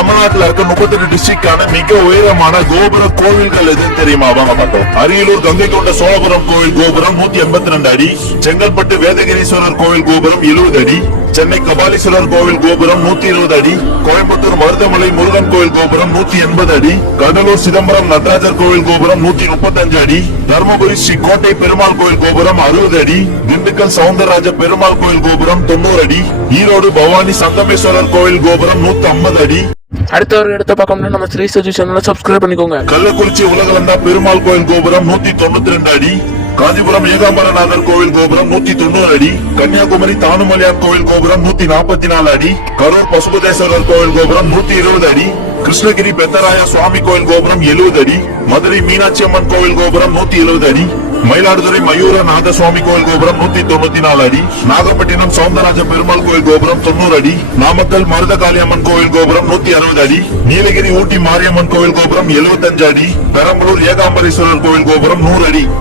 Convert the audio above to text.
தமிழ்நாட்டில் இருக்க 38 டிஸ்ட்ரிக்டான மிக உயரமான கோபுர கோவில்கள் எது தெரியுமா? வாங்க பார்த்தோம். அரியலூர் கங்கை கொண்ட சோழபுரம் கோவில் கோபுரம் 182 அடி, செங்கல்பட்டு வேதகிரீஸ்வரர் கோவில் கோபுரம் 70 அடி, சென்னை கபாலீஸ்வரர் கோவில் கோபுரம் 120 அடி, கோயம்புத்தூர் மருதமலை முருகன் கோவில் கோபுரம் 180 அடி, கடலூர் சிதம்பரம் நடராஜர் கோவில் கோபுரம் 135 அடி, தர்மபுரி ஸ்ரீ கோட்டை பெருமாள் கோவில் கோபுரம் 60 அடி, திண்டுக்கல் சவுந்தரராஜ பெருமாள் கோவில் கோபுரம் 90 அடி, ஈரோடு பவானி சங்கமேஸ்வரர் கோவில் கோபுரம் 150 அடி. அடுத்த ஒரு இடத்த பார்க்கணும்னா நம்ம ஸ்ரீ சஜி சேனலை சப்ஸ்கிரைப் பண்ணிக்கோங்க. கள்ளக்குறிச்சி உலகளந்தா பெருமாள் கோவில் கோபுரம் 192 அடி, காஞ்சிபுரம் ஏகாம்பரநாதர் கோவில் கோபுரம் 190 அடி, கன்னியாகுமரி தானுமலையார் கோவில் கோபுரம் 144 அடி, கரூர் பசுபதேஸ்வரர் கோவில் கோபுரம் 120 அடி, கிருஷ்ணகிரி பெத்தராய சுவாமி கோவில் கோபுரம் 70 அடி, மதுரை மீனாட்சி அம்மன் கோவில் கோபுரம் 170 அடி, மயிலாடுதுறை மயூரநாத சுவாமி கோவில் கோபுரம் 194 அடி, நாகப்பட்டினம் சவுந்தரராஜ பெருமாள் கோவில் கோபுரம் 90 அடி, நாமக்கல் மருதகாளி அம்மன் கோவில் கோபுரம் 160 அடி, நீலகிரி ஊட்டி மாரியம்மன் கோவில் கோபுரம் 75 அடி, பெரம்பலூர் ஏகாம்பரேஸ்வரர் கோவில் கோபுரம் 100 அடி.